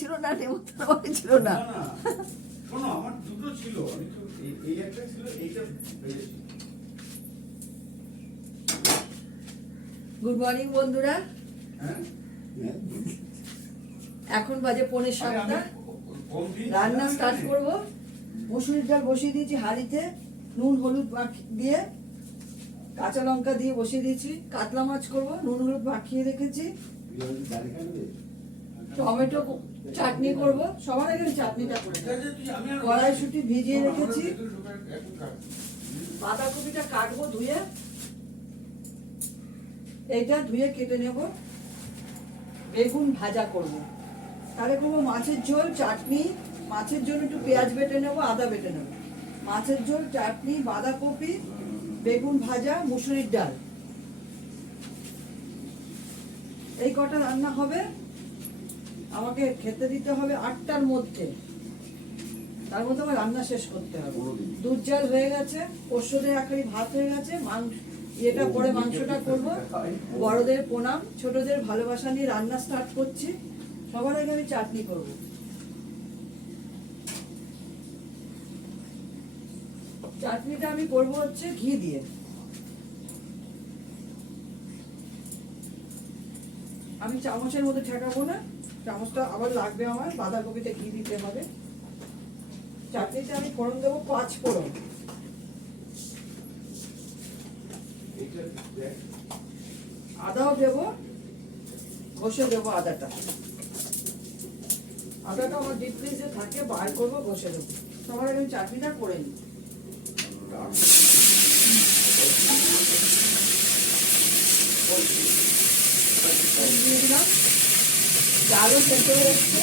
ছিল না, নেমন্তন্ন বাড়ি ছিল না। শোনো, আমার দুটো ছিল, আমি তো এই একটা ছিল, এইটা পেয়েছি। গুড মর্নিং বন্ধুরা, হ্যাঁ, এখন বাজে 6:45। রান্না স্টার্ট করব। মুসুরির ডাল বসিয়ে দিয়েছি হাঁড়িতে, নুন হলুদ দিয়ে, কাঁচা লঙ্কা দিয়ে বসিয়ে দিয়েছি। কাতলা মাছ করব, নুন হলুদ মাখিয়ে রেখেছি। টমেটো চাটনি করব, সবার আগে চাটনিটা করে কড়াইশুঁটি ভিজিয়ে রেখেছি। বাঁধাকপিটা কাটবো ধুয়ে, এইটা ধুয়ে কেটে নেব। বেগুন ভাজা করব, তাহলে করবো মাছের ঝোল চাটনি। মাছের জন্য একটু পেঁয়াজ বেটে নেবো, আদা বেটে নেবো। মাছের ঝোল চাটনি, বাঁধাকপি, বেগুন ভাজা, মুসুরির ডাল, এই কটা রান্না হবে। আমাকে খেতে দিতে হবে 8টার মধ্যে, তার মধ্যে আমার রান্না শেষ করতে হবে। দুধ জাল হয়ে গেছে, পোস্তদের আকারি ভাত হয়ে গেছে। এটা পরে মাংসটা করব। বড়দের প্রণাম, ছোটদের ভালোবাসা নিয়ে রান্না স্টার্ট করছি। সবার আগে আমি চাটনি করব। চাটনিটা আমি করব হচ্ছে ঘি দিয়ে। আমি চামচের মধ্যে ঠেকাবো না, চামচটা আবার লাগবে আমার। বাঁধাকপিতে ঘি দিতে হবে। চাটনিতে আমি ফোড়ন দেবো 5 ফোড়ন। আদাও দেবো, ঘষে দেবো আদাটা। আদাটা আমার ডিপ ফ্রিজে থাকে, বার করবো, ঘষে দেবো। সবার আগে আমি চাটনিটা করে নিই। দিয়ে দিলাম, ডালও সেদ্ধ হয়ে যাচ্ছে।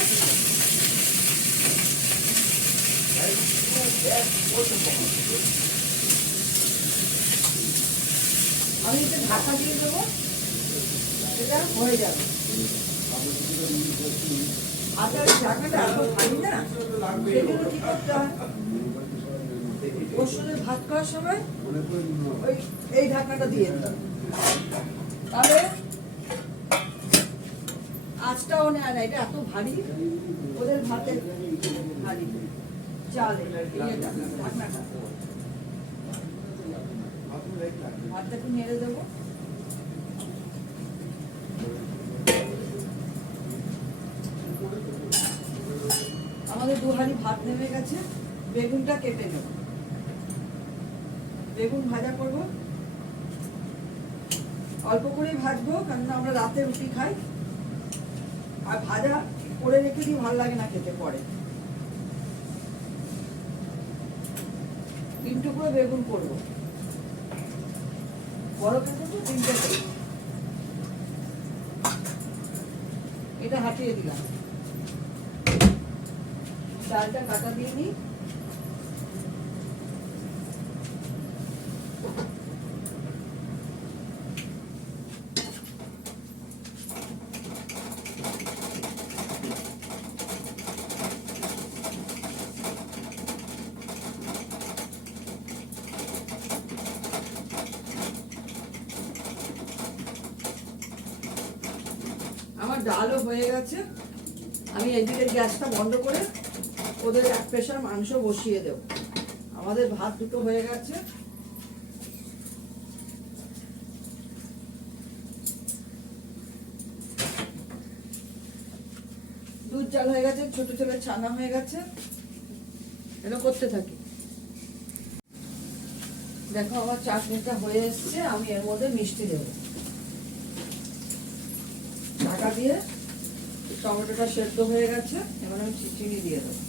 আমি একটু ঢাকা দিয়ে দেবো, এটা হয়ে যাবে। আটার ঢাকাটা এত ভারী না, সেগুলো কি করতে হয়, ওর সঙ্গে ভাত করার সময় এই ঢাকাটা দিয়ে দিলাম, তাহলে আঁচটাও নেয় না। এটা এত ভারী, ওদের ভাতের ভারী চালের ঢাকনাটা। ভাতটা একটু নেড়ে দেবো। আমাদের 2 হাঁড়ি ভাত নেমে গেছে। বেগুনটা কেটে নেব, বেগুন ভাজা করব। অল্প করেই ভাজবো, কারণ আমরা রাতে রুটি খাই। আর ভাজা করে রেখে দিই, ভালো লাগে না খেতে পরে। 3 টুকরো বেগুন করবো, বড় বেগুন তো 3টে করবো। এটা হাঁটিয়ে দিলাম। ডালটা কাটা দিয়ে নিই। আমার ডালও হয়ে গেছে। আমি এদিকে গ্যাসটা বন্ধ করে ওদের 1 প্রেশার মাংস বসিয়ে দেব। আমাদের ভাত দুটো হয়ে গেছে। দুধ জাল হয়ে গেছে, ছোট ছোট ছানা হয়ে গেছে। এটা করতে থাকি। দেখো আমার চাটনিটা হয়ে এসছে। আমি এর মধ্যে মিষ্টি দেবো, ঢাকা দিয়ে। টমেটোটা সেদ্ধ হয়ে গেছে, এবার আমি চিনি দিয়ে দেবো।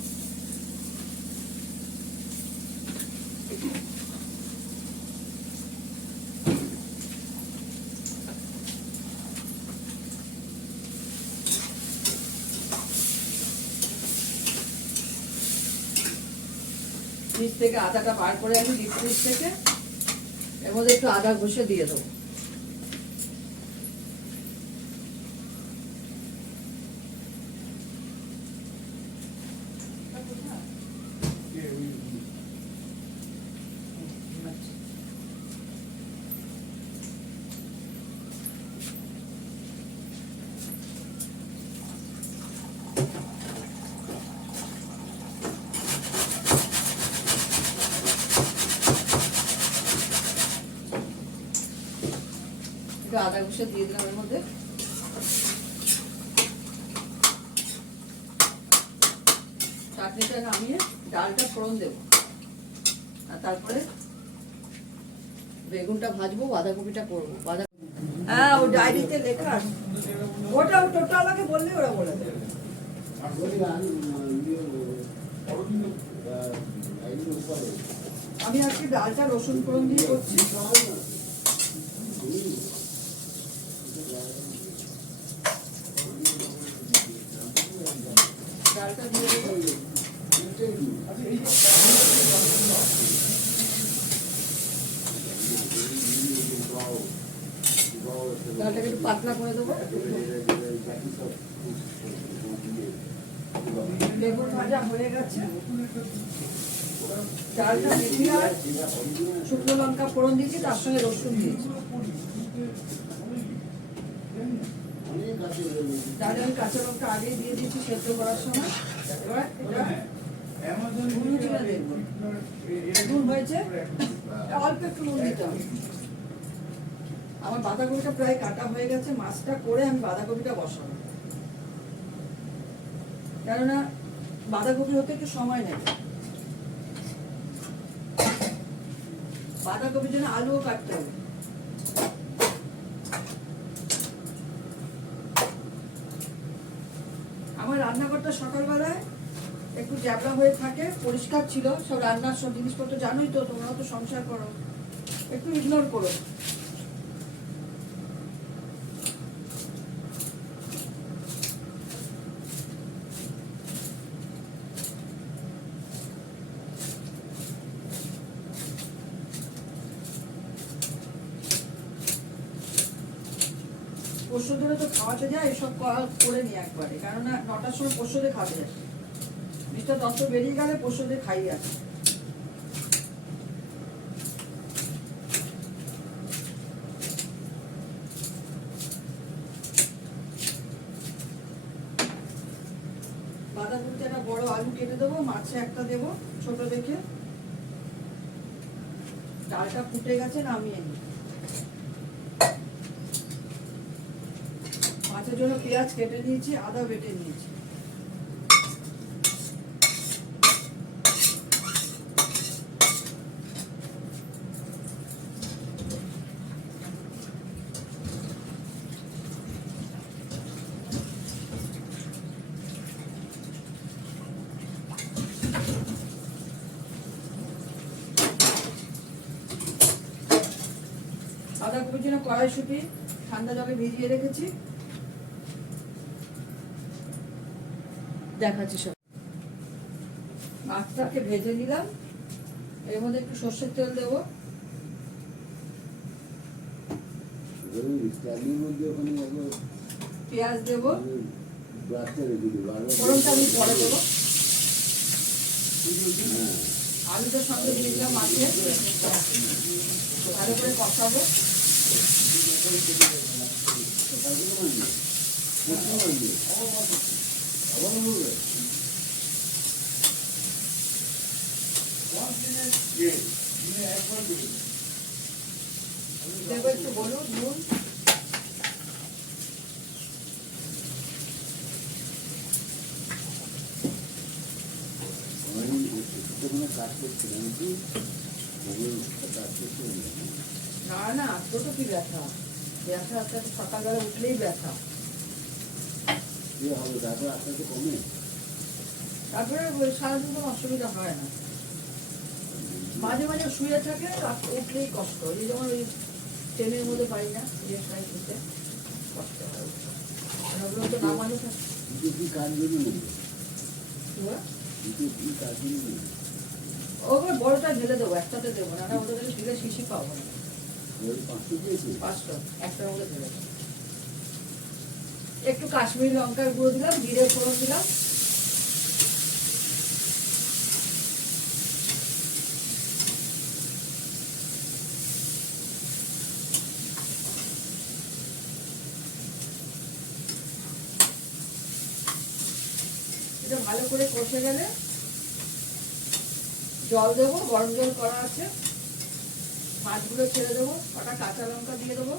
ফ্রিজ থেকে আদাটা বার করে আমি ডিপ ফ্রিজ থেকে এর মধ্যে একটু আদা ঘষে দিয়ে দেবো। আদা ঘষে দিয়ে দিলাম এর মধ্যে। চাটনিটা নামিয়ে ডালটা ফোড়ন দেবো, আর তারপরে বেগুনটা ভাজবো, বাঁধাকপিটা করবো। হ্যাঁ, ও ডায়েরিতে লেখা আছে, ওটা ও টোটালকে বললে ওরা বলে দেবে। আমি আজকে ডালটা রসুন ফোড়ন দিয়ে করছি। ডালটা দিয়ে দেবো। ডালটাকে একটু পাতলা করে দেবো। বেগুন ভাজা হয়ে গেছে, ডালটা মেথি আর শুকনো লঙ্কা ফোড়ন দিয়েছি, তার সঙ্গে রসুন দিয়েছি। ডালে আমি কাঁচা লঙ্কা আগে দিয়ে দিয়েছি সেদ্ধ করার সময়। এবার এটা নুন চিড়ে দেখবো নুন হয়েছে, অল্প একটু নুন দিতে হবে। আমার বাঁধাকপিটা প্রায় কাটা হয়ে গেছে, মাছটা করে আমি বাঁধাকপিটা বসাবো, কেননা বাঁধাকপি হতে একটু সময় নেই। বাঁধাকপির জন্য আলুও কাটতে হবে। আমার রান্নাঘরটা সকালবেলায় একটু জ্যাবলা হয়ে থাকে, পরিষ্কার ছিল সব, রান্নার সব জিনিসপত্র জানোই তো, তোমরাও তো সংসার করো, একটু ইগনোর করো। পোষ্য ধরে তো খাওয়াতে যায়, এসব করে নি একবারে, কেননা 9টার সময় পোষ্যদের খাওয়াতে যায়। মিস্টার দত্ত বেরিয়ে গেলে পোষ্যদের খাইয়ে আছে। বাঁধাকপিতে একটা বড় আলু কেটে দেবো, মাছে একটা দেবো ছোট দেখে। ডালটা ফুটে গেছে, নামিয়ে নিই। মাছের জন্য পেঁয়াজ কেটে নিয়েছি, আদা বেটে নিয়েছি। বাঁধাকপির জন্য কড়াইশুঁটি ঠান্ডা জলে ভিজিয়ে রেখেছি, দেখাচ্ছি সব। মাছটাকে ভেজে নিলাম, এর মধ্যে একটু সর্ষের তেল দেবো, পেঁয়াজ দেবো, ফোড়নটা আমি পরে দেবো। আলুটার সঙ্গে দিয়ে দিলাম মাছে, ভালো করে কষাবো। দেবো একটু হলুদ, নুন, না না ছোট কি ব্যথা, ব্যথা আস্তে আস্তে সকালবেলা উঠলেই ব্যথা। তারপরে সারাদিন কোনো অসুবিধা হয় না, মাঝে মাঝে শুয়ে থাকে, উঠলেই কষ্ট। এই যেমন ওই ট্রেনের মধ্যে পারি না, উঠতে কষ্ট হয়, ওগুলো তো নামানো থাকে। ওগুলো বড়টা ঢেলে দেবো, একসাথে দেবো না, ওটা ঢেলে শিশি পাবো না। 500 একটার মধ্যে ঢেলে দেবো। একটু কাশ্মীরি লঙ্কার গুঁড়ো দিলাম, জিরে ফোড়ন দিলাম, এটা ভালো করে কষে গেলে জল দেবো, গরম জল করা আছে, মাছগুলো ছেড়ে দেবো, কটা কাঁচা লঙ্কা দিয়ে দেবো,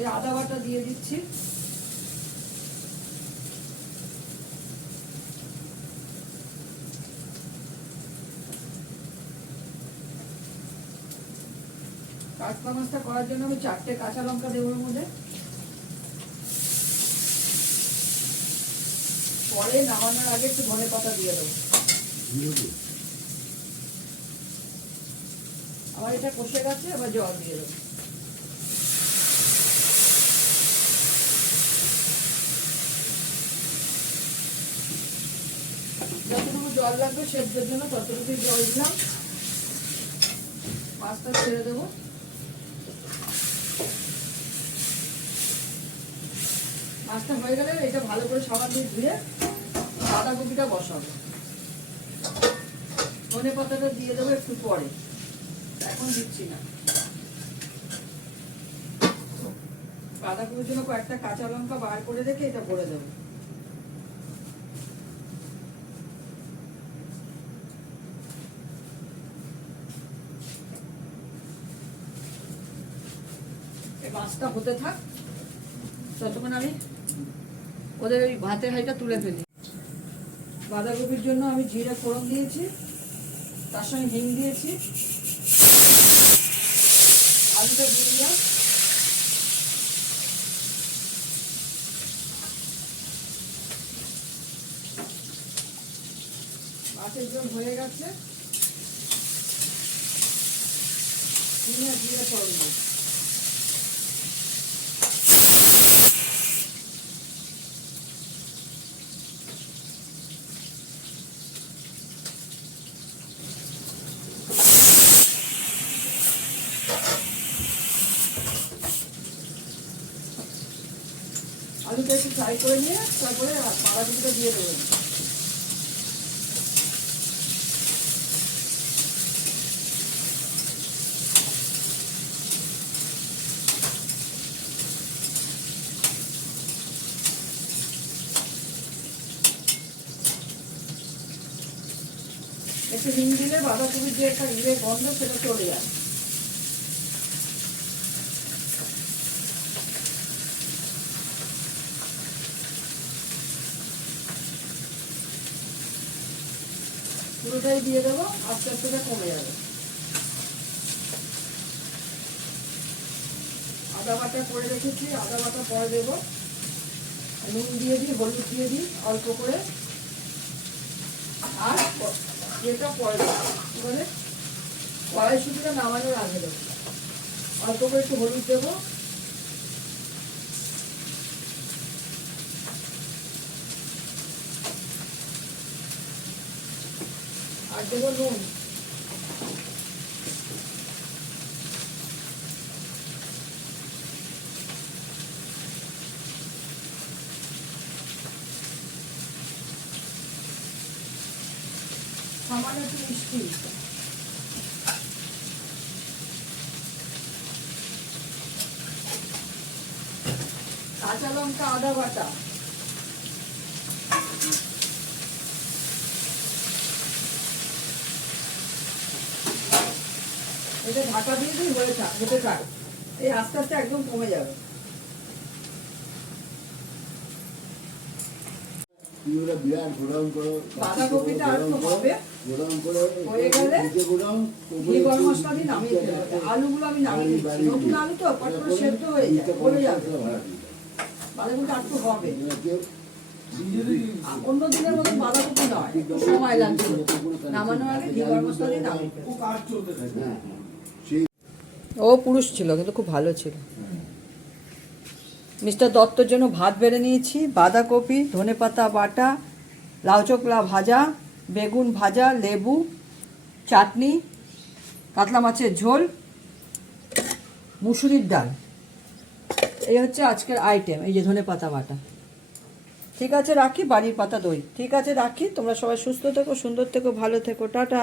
এই আদা বাটা দিয়ে দিচ্ছি। কাতলা মাছটা করার জন্য আমি 4টে কাঁচা লঙ্কা দেবো এর মধ্যে। পরে নামানোর আগে একটু ধনে পাতা দিয়ে দেবো। আমার এটা কষে গেছে, এবার জল দিয়ে দেবো। যতটুকু জল লাগবে সেদ্ধর জন্য ততটুকুই জল দিলাম। মাছটা ছেড়ে দেবো। মাছটা হয়ে গেলে এটা ভালো করে সাবান দিয়ে ধুয়ে বাঁধাকপিটা বসাবো। ধনে পাতাটা দিয়ে দেবো একটু পরে, এখন দিচ্ছি না। বাঁধাকপির জন্য কয়েকটা কাঁচা লঙ্কা বার করে রেখে এটা ভরে দেবো। এই মাছটা হতে থাক, ততক্ষণ আমি ওদের ওই ভাতের হাঁড়িটা তুলে ফেলি। বাঁধাকপির জন্য আমি জিরে ফোড়ন দিয়েছি, তার সঙ্গে হিং দিয়েছি, আলুটা দিয়ে দিলাম। মাছের জল হয়ে গেছে, হিং আর জিরে ফোড়ন দিই। আলুটা একটু ফ্রাই করে নিয়ে তারপরে বাঁধাকপিটা দিয়ে দেবেন। একটু হিং দিলে বাঁধাকপির যে একটা ইয়ে গন্ধ সেটা চলে যায়। পুরোটাই দিয়ে দেবো, আস্তে আস্তে কমে যাবে। আদা বাটা করে রেখেছি, আদা বাটা পরে দেবো। নুন দিয়ে দিই, হলুদ দিয়ে দিই অল্প করে, আর যেটা পরে দেবো এবারে কড়াইশুঁটিটা নামানোর আগে দেবো। অল্প করে একটু হলুদ দেবো, আর দেবো নুন। সামান্য একটু মিষ্টি। কাঁচা লঙ্কা, আদা বাটা। এটা ঢাকা দিয়ে দিই, হতে থাক। এই আস্তে আস্তে একদম কমে যাবে। বাঁধাকপিটা আর একটু হবে, হয়ে গেলে ঘি গরম মশলা দিয়ে নামিয়ে দিতে হবে। আলুগুলো আমি নামিয়ে দিচ্ছি, নতুন আলু তো পটপট সেদ্ধ হয়ে যায়, গলে যাবে। বাঁধাকপিটা আর একটু হবে, অন্য দিনের মতো বাঁধাকপি নয়, একটু সময় লাগবে। নামানোর আগে ঘি গরম মশলা দিয়ে নামিয়ে দেবে। ও পুরুষ ছিল কিন্তু খুব ভালো ছিল। মিস্টার দত্তর জন্য ভাত বেড়ে নিয়েছি, বাঁধাকপি, ধনেপাতা বাটা, লাউ চোকলা ভাজা, বেগুন ভাজা, লেবু, চাটনি, কাতলা মাছের ঝোল, মুসুরির ডাল। এই হচ্ছে আজকের আইটেম। এই যে ধনেপাতা বাটা। ঠিক আছে রাখি, বাড়ির পাতা দই। ঠিক আছে রাখি, তোমরা সবাই সুস্থ থেকো, সুন্দর থেকো, ভালো থেকো, টাটা।